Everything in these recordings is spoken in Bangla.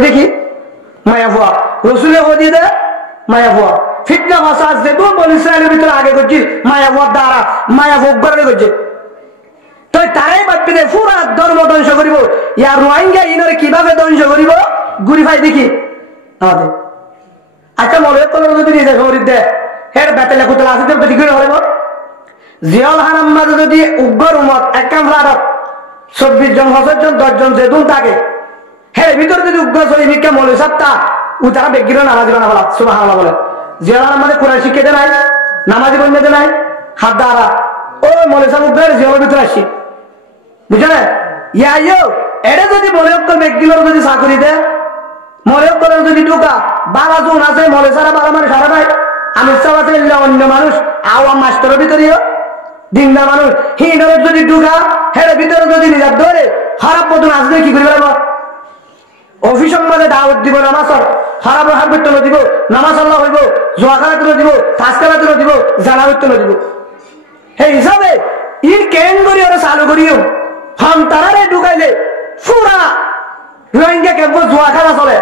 দেখি মায়া ভুয়া রসুলে হদি দে মায়া ভুয়া ফিতনা ফাসাদ যেহেতু বনি ইসরায়েলের ভিতরে আগে করছি মায়া ভুয়ার দ্বারা মায়া ভোগ করে করছে তো তারাই ভাববে যে পুরা ধর্ম ধ্বংস করিব ইয়ার রোহিঙ্গা ইনরে কিভাবে ধ্বংস করিব ঘুরি ফাই দেখি আমাদের আচ্ছা মনে করো যদি নিজে খবর দে হের বেতলে কুতলা আছে তো ঠিক করে হইব জিয়াল হারাম মাঝে যদি উগ্র উম্মত একদম ফ্লাডত 24 জন 25 জন 10 জন যেদুন থাকে হের ভিতর যদি উগ্র সৈনিককে মৌলভী সাহেবটা ও তারা বেগিরও নামাজি বানা বলা সুবহানাল্লাহ বলে জিয়াল হারাম মাঝে কোরআন শিক্ষা দেয় নাই নামাজি বন্ধে দেয় নাই হাত দ্বারা ও মৌলভী সাহেব উগ্র জিয়ালের ভিতরে আসি বুঝলেন ইয়ো এটা যদি মনে অক্কল বেগিলোর যদি চাকরি দেয় মনে অক্কল যদি ঢুকা বাবা জোন আছে মলে সারা বাবা মানে সারা ভাই আমি চাওয়াতে অন্য মানুষ আওয়াম মাস্টারের ভিতরেও দিনদা মানুষ হিন্দর যদি ঢুকা হের ভিতরে যদি নিজের ধরে খারাপ পথন আসবে কি করে পারবো অফিসের মাঝে দাওয়াত দিব নামাজর খারাপ হারবের তুলে দিব নামাজ আল্লাহ হইব জোয়া খেলা তুলে দিব তাস খেলা তুলে দিব জানাবের তুলে দিব সেই হিসাবে ইন কেন করি ওরা চালু করিও হন তারারে ঢুকাইলে পুরা রোহিঙ্গা কেবল জোয়া খেলা চলে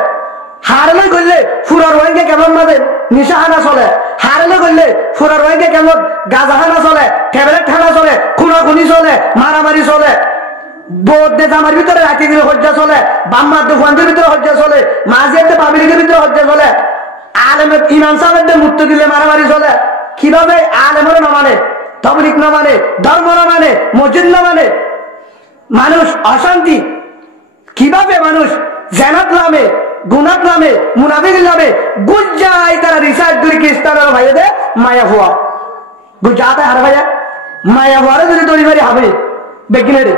হারলে করলে পুরা রোহিঙ্গা কেমন মাঝে নিশাহানা চলে হারলে করলে পুরা রোহিঙ্গা কেমন গাজাহানা চলে ট্যাবলেট খানা চলে খুনাখুনি চলে মারামারি চলে বৌদ্ধ জামার ভিতরে রাখি দিলে হজ্জা চলে বাম্মাদের ফুয়ানদের ভিতরে হজ্জা চলে মাঝিয়াতে পাবলিকের ভিতরে হজ্জা চলে আলেমের ইমাম সাহেবদের মুক্ত দিলে মারামারি চলে কিভাবে আলেমের না মানে তবলিক না মানে ধর্ম না মানে মসজিদ না মানে মানুষ অশান্তি কিভাবে মানুষ জানাত নামে গুনাত নামে মুনাফিক নামে গুজ্জাই তারা রিসার্চ করে খ্রিস্টানের ভাইয়ে দে মায়া ভুয়া গুজ্জাতে হার ভাইয়া মায়া ভুয়ারে যদি তৈরি মারি হবে বেগিনে রে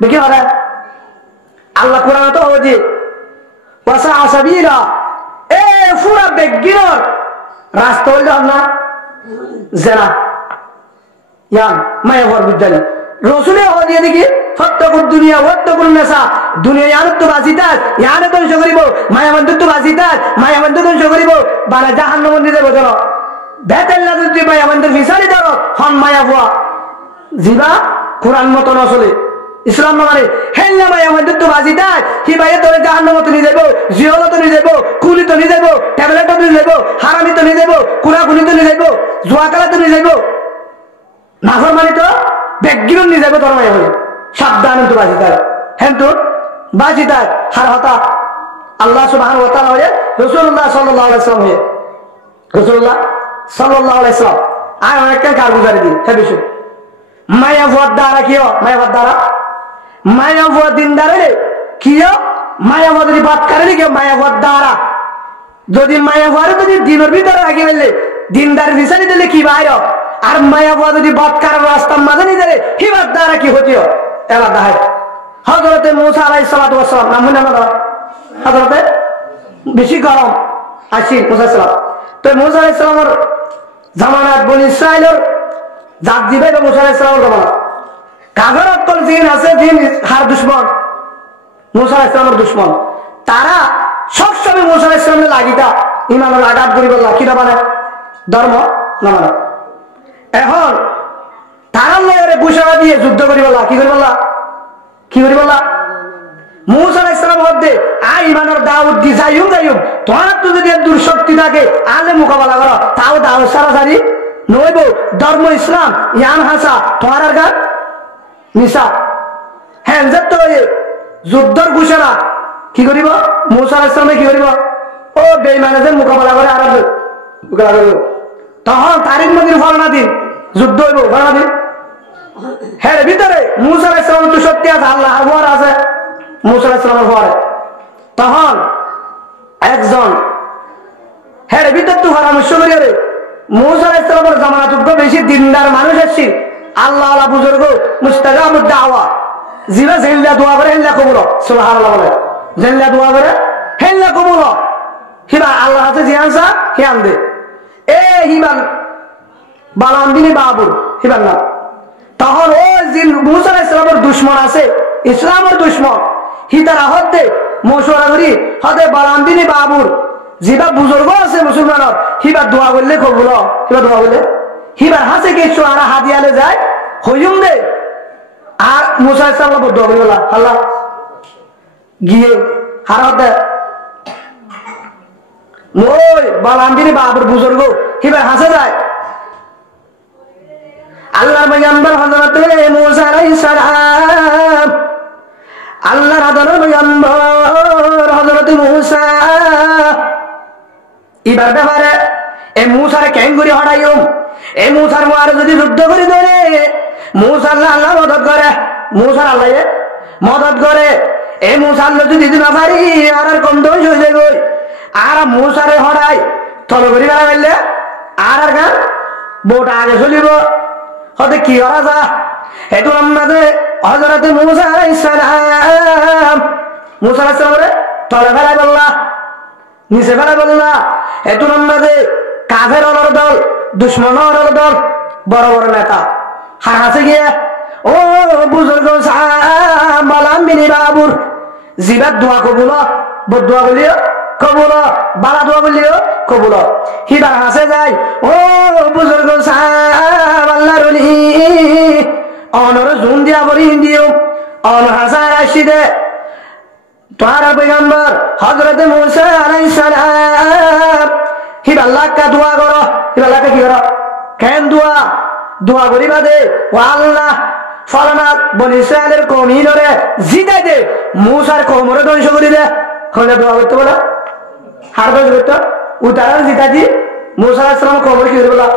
দেখি হারা আল্লাহ কোরআন তো হচ্ছে ওয়াসা আসাবিরা এ পুরা বেগিনর রাস্তা হইল না জেনা ইয়ান মায়া ভুয়ার বুঝালি রসুলে হদিয়ে দেখি ফত্তাকুদ দুনিয়া ওয়াত্তাকুন নাসা দুনিয়া ইয়ানত তো বাজিতাস ইয়ানে ধ্বংস করিব মায়া মন্দির তো বাজিতাস মায়া মন্দির ধ্বংস করিব বানা জাহান্নাম মন্দিরে বদল বেতাল্লা যদি মায়া মন্দির ফিসারি ধরো হন মায়া ভুয়া জিবা কোরআন মত নচলে ইসলাম মানে হেল্লা মায়া মন্দির তো বাজিতাস কি বাইরে তোরে জাহান্নাম মত নিয়ে যাবো জিহল তো নিয়ে যাবো কুলি তো নিয়ে যাবো ট্যাবলেট তো নিয়ে যাবো হারামি তো নিয়ে যাবো কুড়াকুনি তো নিয়ে যাবো জুয়াকালা তো নিয়ে যাবো নাফরমানি তো বেগিন নিয়ে যাবে তোর মায়া হয়ে সাবধান তো বাজিদার হ্যাঁ তো বাজিদার হার হতা আল্লাহ সুবহানাহু ওয়া তাআলা হয়ে রাসূলুল্লাহ সাল্লাল্লাহু আলাইহি ওয়াসাল্লাম হয়ে রাসূলুল্লাহ সাল্লাল্লাহু আলাইহি ওয়াসাল্লাম আয় অনেক কারগুজারি দিন হ্যাঁ বিষয় মায়া ভুয়ার দ্বারা কি মায়া ভুয়ার দ্বারা মায়া ভুয়া দিনদারে কি মায়া ভুয়া যদি বাদ করে কি মায়া ভুয়ার দ্বারা যদি মায়া ভুয়ারে যদি দিনের ভিতরে রাখি ফেললে দিনদার বিচারি দিলে কি বাইর আর মায়া ভুয়া যদি বৎকার রাস্তার মাঝে নিয়ে দেবে হিবার দ্বারা কি হতিও এবার দেখায় হযরতে মূসা আলাইহিস সালাতু ওয়াস সালাম নাম মনে না হযরতে বেশি গরম আসি মূসা সালাম তো মূসা আলাইহিস সালামের জামানাত বনি ইসরাইলের জাত দিবে তো মূসা আলাইহিস সালামের জামানাত কাফের অকল জিন আছে জিন হার দুশমন মূসা আলাইহিস সালামের দুশমন তারা সব সময় মূসা আলাইহিস সালামের লাগিতা ইমানের আঘাত করি বললা কিরা মানে ধর্ম না মানে এখন তারা লয়ারে ঘোষণা দিয়ে যুদ্ধ করি বলা কি করি বললা কি করি বললা মূসা আলাইহিস সালাম হদ্দে আই ইমানের দাওয়াত দি যাইও তোমার তো যদি দুর্শক্তি থাকে আলে মোকাবেলা করো তাও দাওয়াত সারাসারি নইব ধর্ম ইসলাম ইয়ান হাসা তোমার আর গান নিসা হ্যাঁ যত যুদ্ধর ঘোষণা কি করিব মূসা আলাইহিস সালামে কি করিব ও বেঈমানদের মোকাবেলা করে আর তখন তারিখ মন্দির ফলনা দিন যুদ্ধ হইব ফলনা দিন হ্যাঁ ভিতরে মূসা আলাইহিস সালামের তো শক্তি আছে আল্লাহ ভর আছে মূসা আলাইহিস সালামের ভরে তখন একজন হ্যাঁ ভিতর তো পরামর্শ করি রে মূসা আলাইহিস সালামের জামানাত বেশি দিনদার মানুষ আসছি আল্লাহ আলা বুজুর্গ মুস্তাজাবুদ দাওয়া জিরা জেল্লা দোয়া করে হেল্লা কবুল সুবহানাল্লাহ বলে জেল্লা দোয়া করে হেল্লা কবুল হিবা আল্লাহ হাতে জিয়ানসা হিয়ান দে এ হিবান বালান্দিনী বাবুর হিবান না তখন ও জিন মূসা আলাইহিস সালামের দুশমন আছে ইসলামের দুশমন হিতার হতে মশওয়ারা করি হতে বালান্দিনী বাবুর জিবা বুজুর্গ আছে মুসলমানের হিবা দোয়া করলে কবুল হিবা দোয়া করলে হিবার হাসে কিছু আর হাদিয়ালে যায় হইম দে আর মূসা আলাইহিস সালাম দোয়া করি বলা আল্লাহ গিয়ে হার হতে ওই বালামবিনী বাবুর বুজুর্গ হিবার হাসে যায় আল্লাহর পয়গম্বর হযরত মুসা আলাইহিস সালাম আল্লাহর আদরের পয়গম্বর হযরত মুসা এবার ব্যাপারে এই মুসার কেন করে হটাইও এই মুসার মার যদি যুদ্ধ করে ধরে মুসা আল্লাহ মদদ করে মুসার আল্লাহ মদদ করে এই মুসার যদি দিতে না পারি আর কম দোষ হয়ে যাবে আর মুসারে হটাই তল করি বেড়া ফেললে আর আর গান বোটা আগে চলিব হতে কি করা যা হেতু আমাদের হযরত মুসা আলাইহিস সালাম মুসা আলাইহিস সালাম তলে ফেলাই বললা নিচে ফেলাই বললা হেতু আমাদের কাফের দল দুশ্মনের দল বড় বড় নেতা হার হাসে গিয়ে ও বুজুর্গ বালামবিনী বাবুর জিবাত দোয়া কবুল বদুয়া বলিও কবুল বালা দোয়া বলিও কবুল হিবার হাসে যায় ও বুজুর্গ আল্লাহর ওলি অনর জুন দিয়া বলি দিও অন হাসার আসিদে তোমার পয়গম্বর হযরত মুসা আলাইহিস সালাম হিবার লাকা দোয়া করো হিবার লাকা কি করো কেন দোয়া করিবা দে ও আল্লাহ ফলানা বনি ইসরায়েলের কওমিনরে জিতাই দে মুসার কওমরে ধ্বংস করে দে কইলে দোয়া করতে বলা হার ধ্বংস করতে উতারা জিতাই দি মুসা আলাইহিস সালাম কওমরে কি করে বলা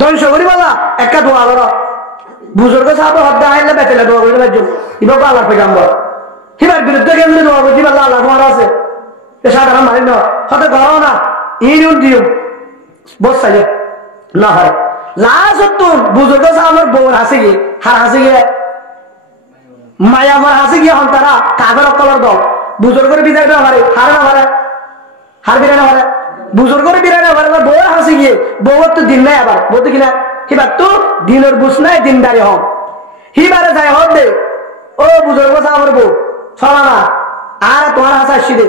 ধ্বংস করি বলা একটা দোয়া করো বুজুর্গ সাহেব হদ্দা আইলে বেতেলে দোয়া করিতে পারছো ইবা আল্লাহর পয়গম্বর হিবার বিরুদ্ধে কেন দোয়া করছি আল্লাহ আল্লাহ তোমার আছে এ সাধারণ মানি না হতে করো না ইউন দিও বস সাইয়ে না হয় লাস্ট বুজুর্গ সাহেবের বউর হাসি গিয়ে হার হাসি গিয়ে মায়া আমার হাসি গিয়ে হন তারা কাগর কলর দল বুজুর্গের বিদায় না পারে হার না পারে হার বিদায় না পারে বুজুর্গের বিদায় না পারে বউর হাসি গিয়ে বউর তো দিন নাই আবার বলতে কিনা হিবার তো দিনের বুঝ নাই দিনদারি হন হিবারে যায় হন দে ও বুজুর্গ সাহেবের বউ চলা না আর তোমার হাসা আসছি দে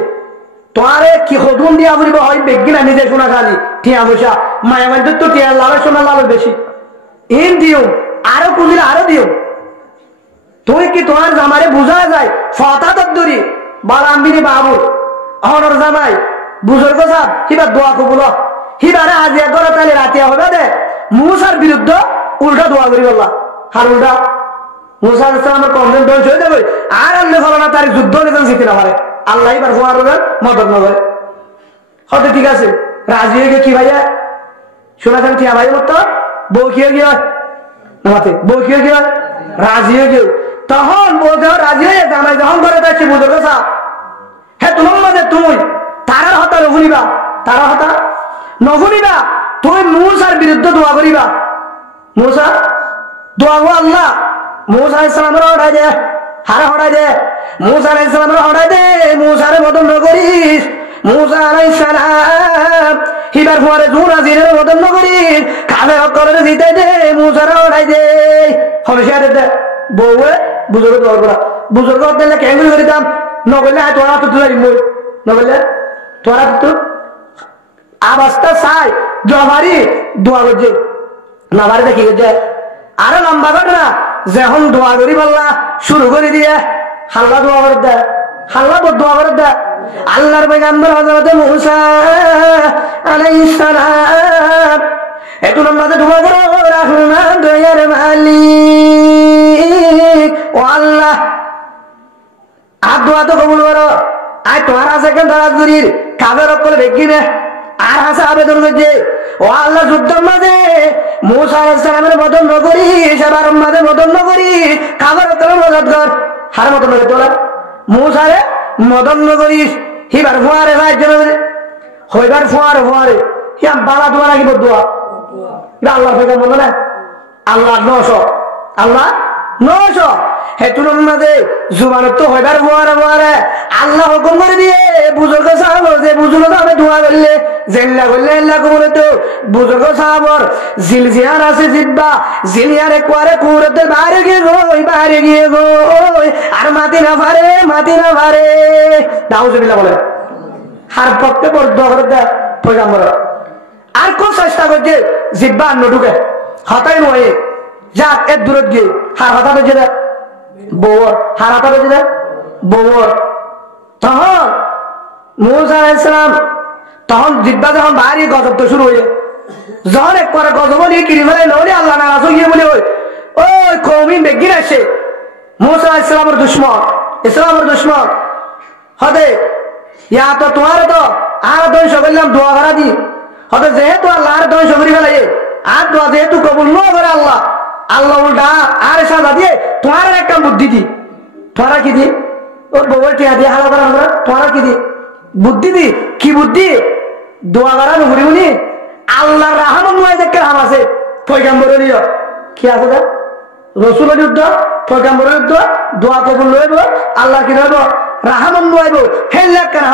তোমারে কি হদুন দিয়া বলিব হয় বেগিনা নিজে শোনা খালি টিয়া পয়সা মায়া মাইতে তো টিয়া লাল সোনা লাল বেশি ইন দিও আরো কুদিলে আরো দিও তুই কি তোমার জামারে বুঝা যায় ফতা তদ্দুরি বালামবিনী বাবুর অহনর জামাই বুজুর্গ সাহেব হিবার দোয়া কবুল হিবারে আজিয়া করে তাহলে রাতিয়া হবে দে মুসার বিরুদ্ধে উল্টা দোয়া করি বললা হার উল্টা মুসা আলাইহিস সালামের কমপ্লেন ধ্বংস হয়ে যাবে আর আল্লাহ ফলানা তার যুদ্ধ নিতেন জিতে না পারে আল্লাহ এবার হওয়ার মদত না করে হতে ঠিক আছে রাজি হয়ে গিয়ে কি ভাইয়া শোনা খান ঠিয়া ভাই মতো বউ খেয়ে গিয়ে নামাতে বউ খেয়ে গিয়ে রাজি হয়ে গিয়ে তখন বউ যখন রাজি হয়ে জামাই যখন করে যাচ্ছি বুজুর্গ সাহেব হ্যাঁ তোমার মাঝে তুমি তারার হতা নভুনিবা তারা হতা নভুনিবা তুমি মুসার বিরুদ্ধে দোয়া করিবা মুসা দোয়া গো আল্লাহ মুসা আলাইহিস সালামের হটাই দে হারা হটাই দে মুসা আলাইহিস সালামের হটাই দে মুসারে বদল নকরিস মুসা আলাইহিস সালাম হিবার ফুয়ারে জুনা জিনের বদল নকরিস কালে করে জিতাই দে মুসারে হটাই দে হমেশা দে বউয়ে বুজুর্গ দোয়া করা বুজুর্গ দিলে কেন করিতাম নগলে তোরা তো তুই মই নগলে তোরা তো আবাসটা চাই জমারি দোয়া করছে না বাড়ি দেখি করছে আরো লম্বা ঘটনা যখন দোয়া করি বললা শুরু করে দিয়ে হাল্লা দোয়া করে দেয় হাল্লা দোয়া করে দেয় আল্লাহর পয়গম্বর হযরত মুসা আলাইহিস সালাম একটু লম্বাতে দোয়া করো রহমান দয়ার মালিক ও আল্লাহ আর দোয়া তো কবুল করো আর তোমার আছে কেন দাঁড়াত করির কাজের অকল দেখি না আর হাসা আবেদন করছে ও আল্লাহ যুদ্ধের মাঝে মুসা আলাইহিস সালামের মদন নগরী সেবার মাঝে মদন নগরী কাজের অকল মদত কর হার মদন নগরী তোলা মুসারে মদন নগরী হিবার ফুয়ারে ভাই জন হইবার ফুয়ারে হিয়াম বালা দোয়া রাখিব দোয়া আল্লাহ ফেকার বললো না আল্লাহ 900 আল্লাহ 900 হেতুর মাঝে জুবানত তো হইবার ফুয়ারে আল্লাহ হুকুম করে দিয়ে বুজুর্গ সাহেব যে বুজুর্গ সাহেব দোয়া করলে জেল্লা করলে আল্লাহ কবুল তো বুজুর্গ সাহেবর জিলজিয়ার আছে জিব্বা জিলিয়ারে কোয়ারে কুরতে বাইরে গিয়ে গই আর মাটি না পারে নাউজুবিল্লাহ বলে হার পক্ষে বড় দোয়া করে দেয় পয়গম্বর আর খুব চেষ্টা করছে জিব্বা আর ঢুকে হতাই নয় যাক এর দূরত গিয়ে হার হতা বেজে দেয় বউর হার হতা বেজে দেয় বউর তখন মুসা আলাইহিস সালাম তখন জিব্বা যখন বাড়ি গজব তো শুরু হয়ে যখন একবার গজব নিয়ে কিনে ফেলে নলি আল্লাহ নারাজ হয়ে বলে ওই কৌমি বেগির আসে মুসা ইসলামের দুশ্মন হদে ইয়া তো তোমার তো আর ধ্বংস করলাম দোয়া করা দি হতে যেহেতু আল্লাহ আর ধ্বংস করি ফেলাই আর দোয়া যেহেতু কবুল ন করে আল্লাহ উল্টা আর সাজা দিয়ে তোমার একটা বুদ্ধি দি তোমার কি দি ওর বউয়ের টিয়া দিয়ে হালা করা আমরা তোমার কি দি বুদ্ধি দি কি বুদ্ধি দোয়া করা নুপুরি উনি আল্লাহর রাহমান নয় দেখে হাম আছে পয়গাম্বরের কি আছে তা রসুলের যুদ্ধ পয়গাম্বরের যুদ্ধ দোয়া কবুল লইব আল্লাহ কি লইব রাহমান লইব হেল্লাক কেন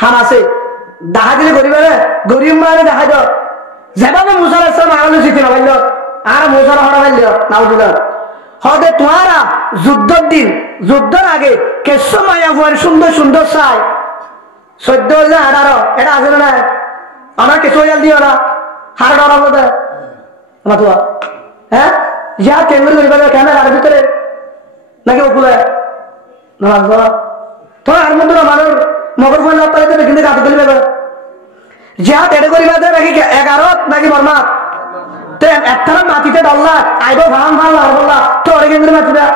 হাম আছে দেখা দিলে গরিব মানে দেখা যাও যেভাবে মুসা আলাইহিস সালাম আলো জিতে না পাইল আর মুসার হরা পাইল নাউজুবিল্লাহ হতে তোমারা যুদ্ধের আগে কেসো মায়া বুয়ার সুন্দর চাই 14,018 এটা আছে না আমার কেসো ইয়াল দিও না হার ডরা বলতে আমার তো হ্যাঁ যা কেন্দ্র করিবা ক্যামেরার ভিতরে নাকি ওকুলে নামাজ পড়া তোমার আর মধ্যে মানুষ মগর ফোন লাভ পাইতে কিন্তু কাজ করিবে যা তেড়ে করিবা নাকি 11 নাকি বর্মা তে একটা মাটিতে ডল্লা আইব ভাম বললা তো ওরে কেন্দ্র মাটিটা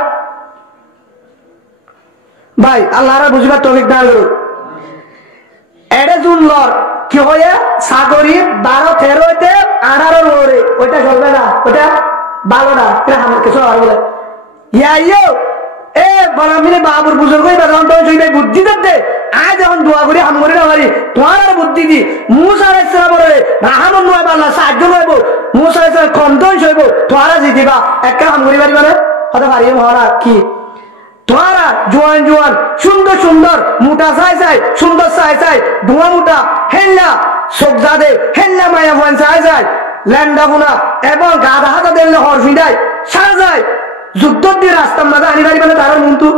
ভাই আল্লাহরা বুঝবার তৌফিক দান করুন এডে জুন লর কি হয়ে সাগরি 12-13 18 ওরে ওইটা চলবে না ওইটা ভালো না আমার কিছু আর বলে ইয়াইও এ বলামিনে বাবুর বুজুর্গ যখন তো সেই বুদ্ধি দে আজ যখন দোয়া করি হাম করি না পারি তোমার আর বুদ্ধি দি মুসা আলাইহিস সালামের রাহমান নয় আল্লাহ সাহায্য লইব মুসা আলাইহিস সালাম কমদন হইব তোমারা জিতিবা একটা হাম করি পারি মানে হতে পারি মহারা কি তোমারা জোয়ান সুন্দর মোটা চাই সুন্দর চাই ধোঁয়া মোটা হেল্লা সবজাদে হেল্লা মায়া ফুয়ান চাই ল্যান্ডা ফুনা এবং গাধা হাতা দিলে হর ফিডাই সাজায় যুদ্ধ দিয়ে রাস্তার মাঝে আনি বাড়ি মানে তার মন্তু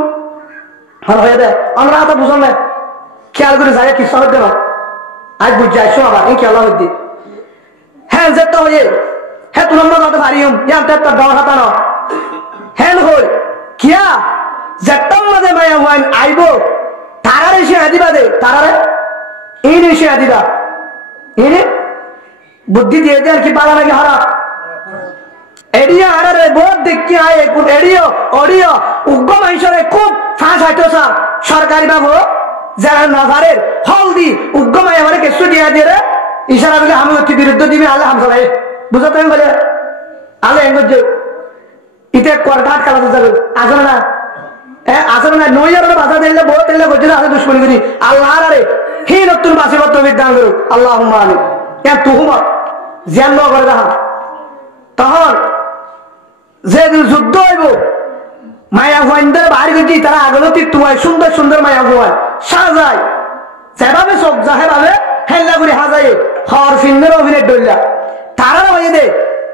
হয়ে দেয় আমরা হাতে বুঝল না খেয়াল করে যাই কি সহজ দেওয়া আজ বুঝ যাই শো আবার এই খেয়াল হইতে হ্যাঁ যেতে হয়ে হ্যাঁ তুলাম না যাতে পারি ইয়াতে তার দেওয়া হাতা না হ্যাঁ হই কিয়া যেতাম মাঝে মায়া ওয়াইন আইব তারারে সে আদিবা দে তারারে এই সে আদিবা এই বুদ্ধি দিয়ে দেন কি পালা নাকি হারা এডিয়া আরে বহুত দেখি আয় এডিও অডিও উগ্র মানুষের খুব ফাঁস হয়তো স্যার সরকারি বাবু যারা নাজারের হলদি উগ্র মাই আমার কেসু দিয়া দিয়ে রে ইশারা বলে আমি অতি বিরুদ্ধে দিবি আল্লাহ হাম চলাই বুঝতে বলে আল্লাহ এঙ্গ যে ইতে করঘাট কালাতে যাবে আসলে না আসলে না নইয়ার বাধা দিলে বহুত দিলে গজলে আছে দুশ্মনী করি আল্লাহ আরে হি নতুন বাসিবত্ব বিজ্ঞান করু আল্লাহ হুম্মানি কেন তুহুমত জ্ঞান করে দেখা তখন যেদিন যুদ্ধ হইব মায়া ভুয়ানদের বাড়ি গেছি তারা আগলতি তুয়ায় সুন্দর মায়া ভুয়ান সাজায় যেভাবে চোখ যাহে ভাবে হেল্লা করে হাজাই হর ফিন্দের অভিনয় ডল্লা তারা হয়ে দে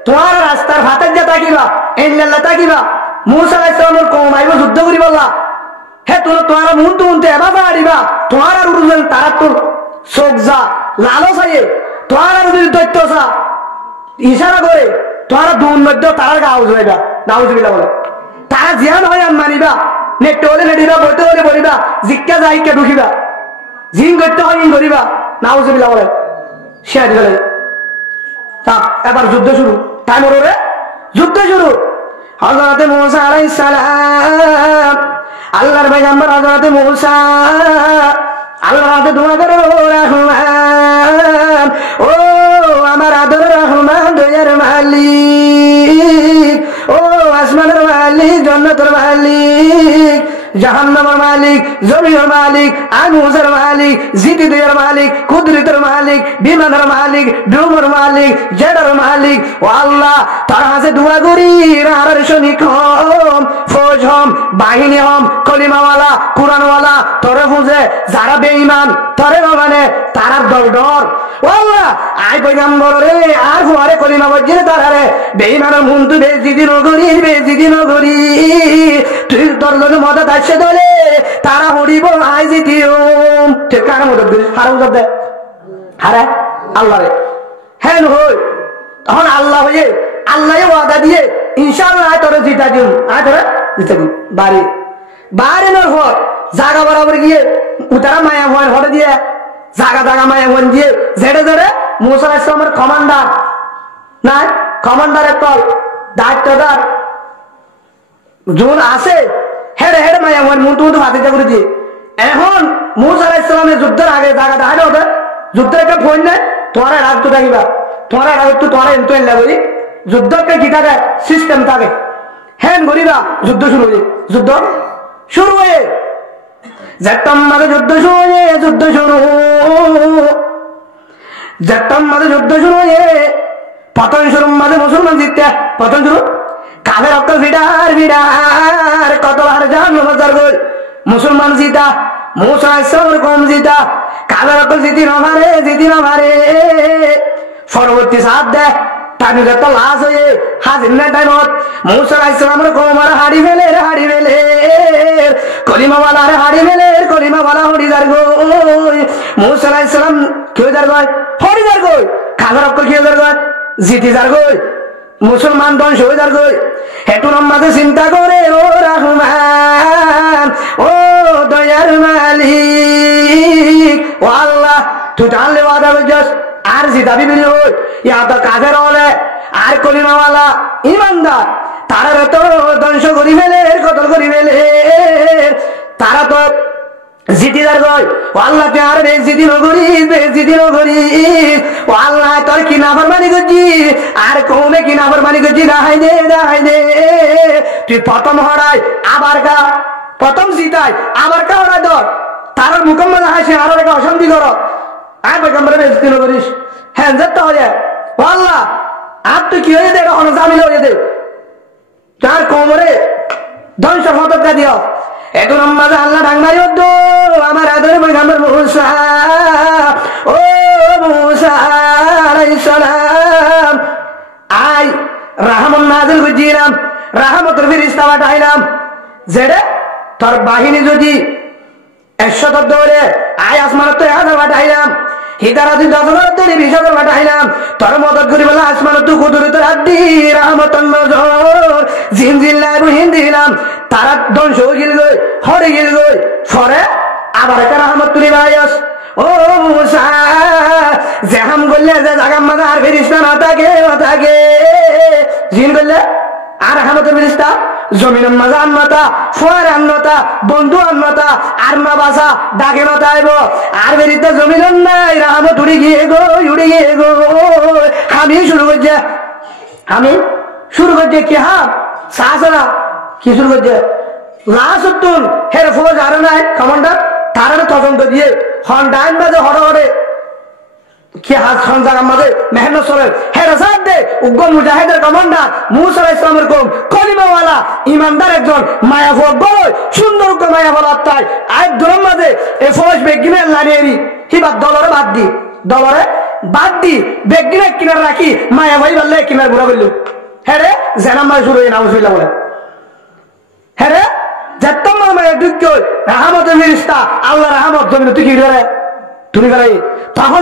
তোমার রাস্তার ভাতের যা তাকিবা এল্লা তাকিবা মুসা আলাইহিস সালামের কওম আইব যুদ্ধ করি বললা হে তোমার মুনতে এবার বাড়িবা তোমার আর উরুজন তারা তোর চোখ যা লালস আইয়ে তোমার আর যদি দৈত্যসা ইশারা করে তোমার দুন মধ্য তার গাউজ হইবা নাউজুবিল্লাহ বলে তারা জিয়ান হয় আম মানিবা নেটে হলে নেটিবা বইতে হলে বলিবা জিজ্ঞা যাইকে ঢুকিবা জিন করতে হয় ইন করিবা নাউজুবিল্লাহ বলে শেয়ার বলে তা এবার যুদ্ধ শুরু টাইম ওরে যুদ্ধ শুরু হযরত মুসা আলাইহিস সালাম আল্লাহর পয়গম্বর হযরত মুসা আল্লাহর হাতে দোয়া করে রহমান ও আমার আদর রহমান দয়ার মালিক ও আসমানের মালিক জান্নাতের মালিক জাহান্নামের মালিক জমিনের মালিক আগুনের মালিক জিতিদের মালিক কুদরতের মালিক বিমানের মালিক ডুমের মালিক জেডার মালিক ও আল্লাহ তার কাছে দোয়া করি আর সৈনিক হম ফৌজ হম বাহিনী হম কলিমাওয়ালা কুরআনওয়ালা তোরে বুঝে যারা বেঈমান তোরে মানে তারা ডর ও আল্লাহ আই পয়গম্বর রে আর ফুয়ারে কলিমা বজিরে তারারে বেঈমানের মুন্ডু বেজিদি নগরি তুই তোর জন্য মদত আসে দলে তারা হরিব আই জিতিও ঠিক কার মদত দিস হারা মদত দে হারা আল্লাহ রে হ্যাঁ হই তখন আল্লাহ হয়ে আল্লাহ ওয়াদা দিয়ে ইনশাআল্লাহ আয় তোরে জিতা দিও আয় তোরে জিতা দিও বাড়ি নর হর জায়গা বরাবর গিয়ে উতারা মায়া ভয় হরে দিয়ে জায়গা জায়গা মায়া মন দিয়ে জেড়ে জেড়ে মুসা আলাইহিস সালামের কমান্ডার না কমান্ডারের কল দায়িত্বদার জোন আছে হেড়ে হেড়ে মায়া মন মুন্টু মুন্টু ভাতিজা করে দিয়ে এখন মুসা আলাইহিস সালামের যুদ্ধের আগে জায়গা দাঁড়ানো হবে যুদ্ধের একটা ফোন নেই তোমার রাগ তো থাকিবা তোমার রাগ তো তোমার এনতো এনলা করি যুদ্ধকে কি থাকে সিস্টেম থাকে হ্যান করিবা যুদ্ধ শুরু হয়ে যুদ্ধ শুরু হয়ে যেতাম মাঝে যুদ্ধ শুরু হয়ে যুদ্ধ শুরু যেতাম মাঝে যুদ্ধ শুরু হয়ে পতন শুরু মাঝে মুসলমান জিততে পতন শুরু কাদের অক্কল ভিড়ার ভিড়ার কতবার জান নমস্কার গোল মুসলমান জিতা মুসা আলাইহিস সালামের কম জিতা কাদের অক্কল জিতি না মারে পরবর্তী সাথ দেয় টাইম যত লাশ হয়ে হাজির না টাইমত মুসা আলাইহিস সালামের কওমার হাড়ি ফেলে কলিমাওয়ালার হাড়ি ফেলে কলিমাওয়ালা হড়ি যার গই মুসা আলাইহিস সালাম কেউ যার গই হড়ি যার গই কাদের অক্কল কেউ যার গই জিতি যার গই মুসলমান ধ্বংস হয়ে যার গই হেতু নামাজে চিন্তা করে ও রহমান ও দয়ার মালিক ও আল্লাহ তুই জানলে ওয়াদা করছিস আর জিতাবি বিল হই ইয়া তো কাজের হলে আর কলিমাওয়ালা ইমানদার তারা তো ধ্বংস করি ফেলে কতল করি ফেলে তারা তো জিতি যার গই ও আল্লাহ তুই আর বেজিতি নগরিস ও আল্লাহ তোর কি নাফরমানি করছি আর কৌমে কি নাফরমানি করছি রাহাই দে তুই প্রথম হড়াই আবার কা প্রথম জিতাই আবার কা হড়াই ধর তার মুকম্মল হাসি আরো একটা অশান্তি করো আর পয়গম্বরে বেজিতি নগরিস হ্যাঁ যেতে হয়ে ও আল্লাহ আর তুই কি হয়ে দে এখন জামিল হয়ে দে তার কোমরে ধ্বংস ফটকা দিও এত নামাজে আল্লাহ ডাংমারি হতো আমার আদরে পয়গম্বর মুসা ও মুসা আলাইহিস সালাম আই রহমান নাজিল করিলাম রহমতের ফেরেশতা পাঠাইলাম জেরে তোর বাহিনী যদি 100 দৌড়ে আয় আসমানত 1000 পাঠাইলাম হিদারাতি 10,000 তৈরি 20,000 পাঠাইলাম তোর মদত করি বলে আসমানত কুদরত রাদ্দি রহমতন নজর জিনজিল্লা রুহিন দিলাম তারা ধ্বংস হয়ে গেল হরে গেল পরে আবার একটা রহমত তুলি ভাইস ও মুসা জেহাম করলে যে জাগার মাঝে আর ফেরিস্তা না থাকে জিন করলে আর রহমতের ফেরিস্তা জমিনের মাঝে আন্নতা ফোয়ার আন্নতা বন্ধু আন্নতা আর না বাসা ডাকে না তাইব আর বেরিতে জমিনের নাই রহমত উড়ে গিয়ে গো আমি শুরু করছে কি হ্যাঁ সাহসরা কি শুরু করছে লাসুন হের ফোজ আর নাই কমান্ডার তার তদন্ত দিয়ে হন ডাইন বাজে হরে কি হাত খান জায়গার মাঝে মেহনত সরের হের সাথ দে উগ্র মুজাহিদের কমান্ডার মুসা আলাইহিস সালামের কম কলিমাওয়ালা ইমানদার একজন মায়াফক বড় সুন্দর উগ্র মায়াফল আত্মায় আয় দূরের মাঝে এ ফৌজ বেগিনে লানিয়েরি হিবার দলরে বাদ দি বেগিনে কিনার রাখি মায়া ভাই বললে কিনার ঘুরা বলল হ্যাঁ রে জেনাম মায় শুরু হয়ে নাউজুবিল্লাহ বলে হ্যাঁ রে যেতাম মায়া দুঃখ রাহমতের ফেরেশতা আল্লাহ রাহমত জমিনে তুই কি করে তুমি তখন